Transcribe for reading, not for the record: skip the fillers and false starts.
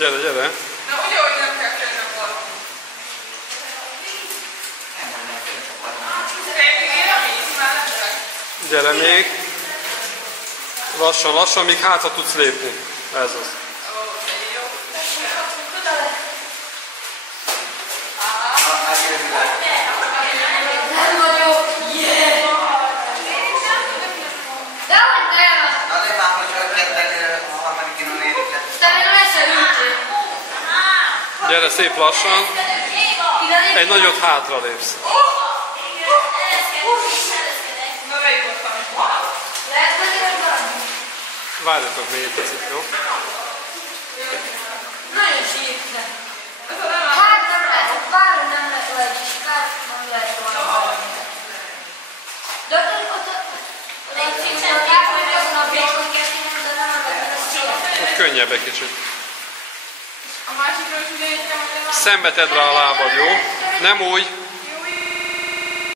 Gyere, gyere. Na ugye, hogy nem kell kérni a balon. Gyere még. Lassan, lassan, míg hátra tudsz lépni. Ez az. Gyere szép lassan. Egy nagyot hátra lépsz. Várjatok még egy picit, jó? Nagyon sírta. Hát nem lehet, bár nem lehet olyan is, bár nem lehet olyan. De ott könnyebb egy kicsit. A másikról is ugye értem, hogy Szembe tedd rá a lábad, jó? Nem úgy.